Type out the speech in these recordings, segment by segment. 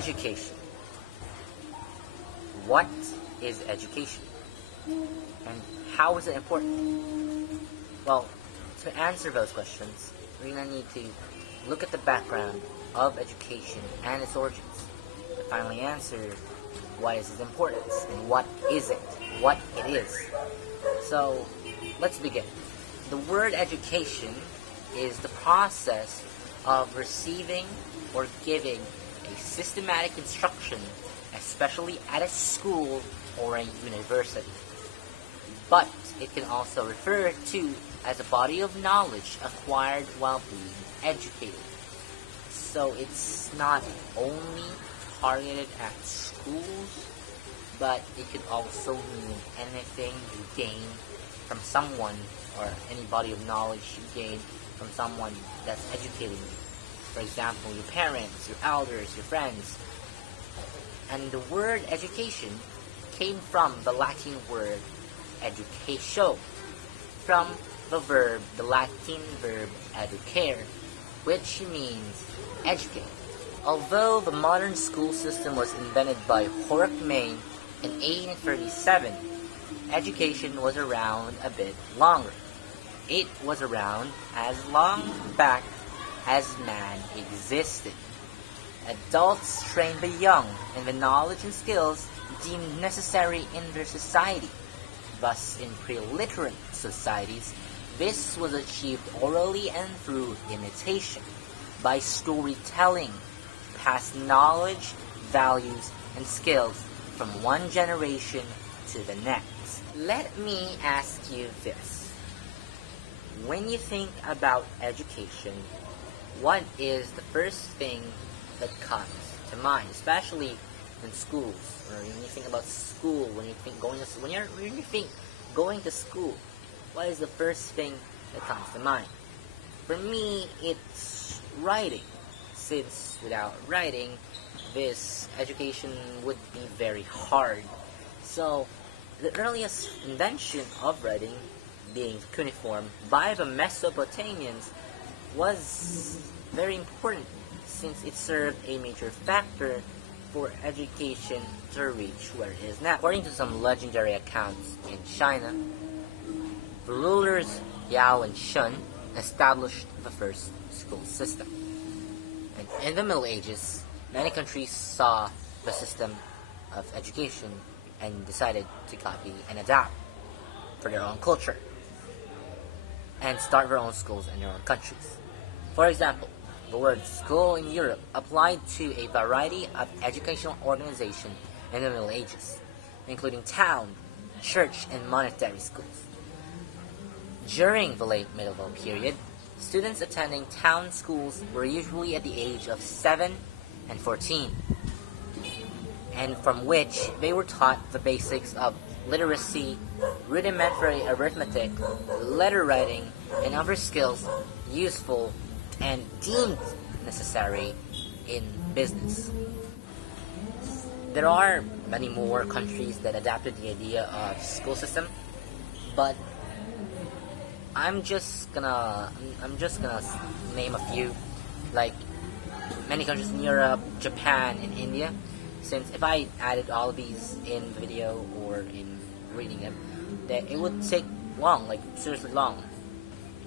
Education. What is education? And how is it important? Well, to answer those questions, we're going to need to look at the background of education and its origins to finally answer what is its importance and what isn't, what it is. So, let's begin. The word education is the process of receiving or giving a systematic instruction, especially at a school or a university. But it can also refer to as a body of knowledge acquired while being educated. So it's not only targeted at schools, but it could also mean anything you gain from someone, or any body of knowledge you gain from someone that's educating you. For example, your parents, your elders, your friends. And the word education came from the Latin word educatio, from the Latin verb educare, which means educate. Although the modern school system was invented by Horkheimer in 1837, education was around a bit longer. It was around as long back as man existed. Adults trained the young in the knowledge and skills deemed necessary in their society. Thus, in pre-literate societies, this was achieved orally and through imitation, by storytelling, passed knowledge, values, and skills from one generation to the next. Let me ask you this. When you think about education, what is the first thing that comes to mind, especially in schools, or when you think about school, when you think going to school, what is the first thing that comes to mind? For me, it's writing, since without writing, this education would be very hard. So, the earliest invention of writing, being cuneiform, by the Mesopotamians, was very important, since it served a major factor for education to reach where it is now. According to some legendary accounts in China, the rulers Yao and Shun established the first school system. And in the Middle Ages, many countries saw the system of education and decided to copy and adapt for their own culture and start their own schools in their own countries. For example, the word school in Europe applied to a variety of educational organizations in the Middle Ages, including town, church, and monetary schools. During the late medieval period, students attending town schools were usually at the age of 7 and 14, and from which they were taught the basics of literacy, rudimentary arithmetic, letter writing, and other skills useful and deemed necessary in business. There are many more countries that adapted the idea of school system, but I'm just gonna name a few, like many countries in Europe, Japan, and India. Since if I added all of these in video or in reading them, that it would take long, like seriously long.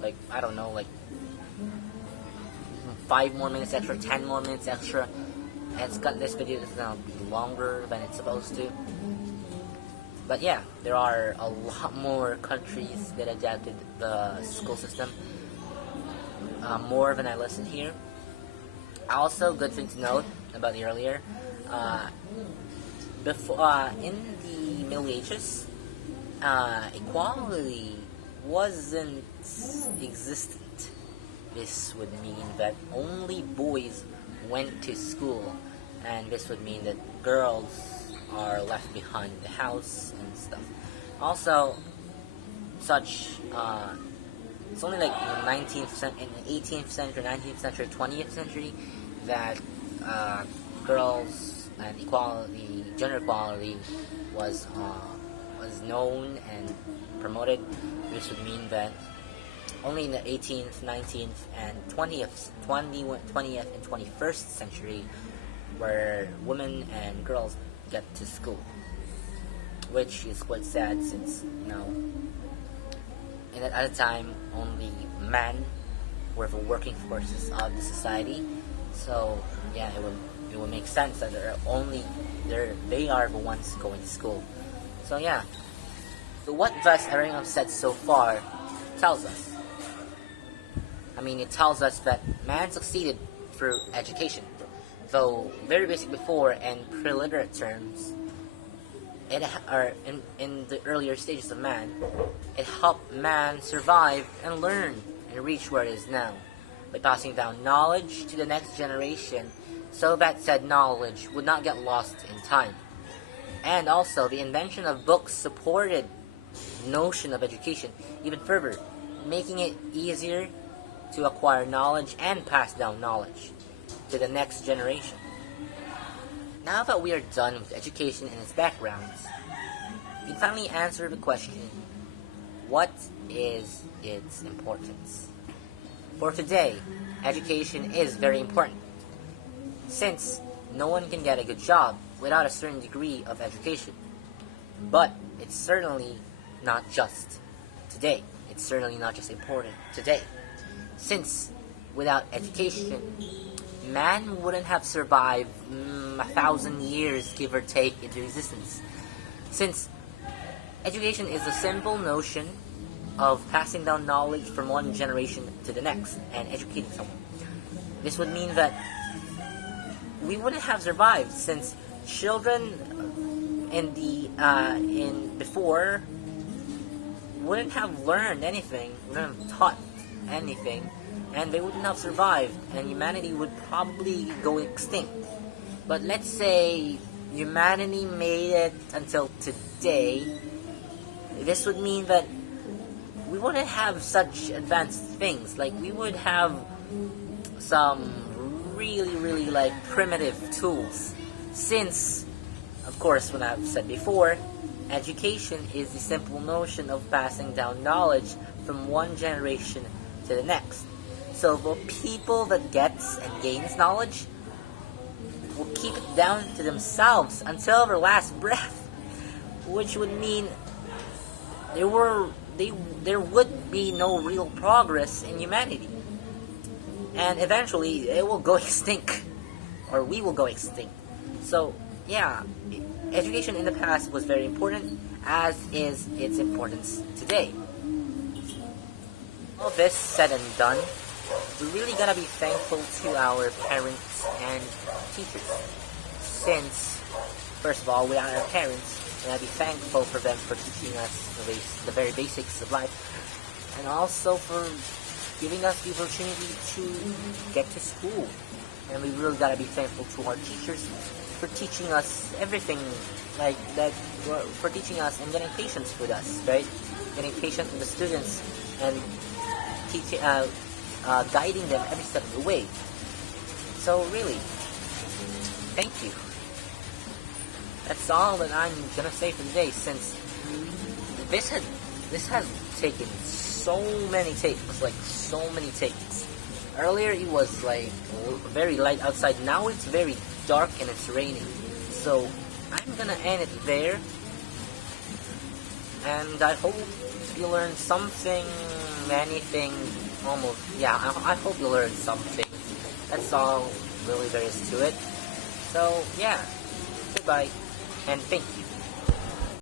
Like, I don't know, like 5 more minutes extra, 10 more minutes extra, and this video is gonna be longer than it's supposed to. But yeah, there are a lot more countries that adapted the school system, more than I listed here. Also, good thing to note about the earlier, before in the Middle Ages, equality wasn't existent. This would mean that only boys went to school, and this would mean that girls are left behind in the house and stuff. Also, it's only like in the 18th century, 19th century, 20th century that girls and equality, gender equality was known and promoted. This would mean that only in the 18th, 19th, and 20th and 21st century where women and girls get to school, which is quite sad since at a time only men were the working forces of the society. So yeah, it will make sense that they are the ones going to school. So yeah, so what thus everything I've said so far tells us. It tells us that man succeeded through education, though very basic before and pre-literate terms. In the earlier stages of man, it helped man survive and learn and reach where it is now by passing down knowledge to the next generation, so that said knowledge would not get lost in time. And also, the invention of books supported the notion of education even further, making it easier to acquire knowledge and pass down knowledge to the next generation. Now that we are done with education and its backgrounds, we can finally answer the question, what is its importance? For today, education is very important, since no one can get a good job without a certain degree of education. But it's certainly not just today. It's certainly not just important today. Since without education, man wouldn't have survived 1,000 years, give or take, into existence. Since education is a simple notion of passing down knowledge from one generation to the next and educating someone. This would mean that we wouldn't have survived, since children in before wouldn't have learned anything, wouldn't have taught anything, and they wouldn't have survived, and humanity would probably go extinct. But let's say humanity made it until today. This would mean that we wouldn't have such advanced things. Like, we would have some really primitive tools, since, of course, when I've said before, education is the simple notion of passing down knowledge from one generation to the next. So the people that gets and gains knowledge will keep it down to themselves until their last breath, which would mean there would be no real progress in humanity, and eventually it will go extinct, or we will go extinct. So yeah, education in the past was very important, as is its importance today. All this said and done, we really gotta be thankful to our parents and teachers, since, first of all, without our parents, we gotta be thankful for them for teaching us the very basics of life, and also for giving us the opportunity to get to school. And we really gotta be thankful to our teachers for teaching us everything like that, for teaching us and getting patience with us, right? Getting patient with the students and teaching, guiding them every step of the way. So really, thank you. That's all that I'm gonna say for today, since this has taken so many takes. Earlier it was like very light outside, now it's very dark and it's raining. So I'm gonna end it there, and I hope you learned something, anything, almost, yeah, I hope you learned something. That's all really there is to it. So yeah, goodbye, and thank you.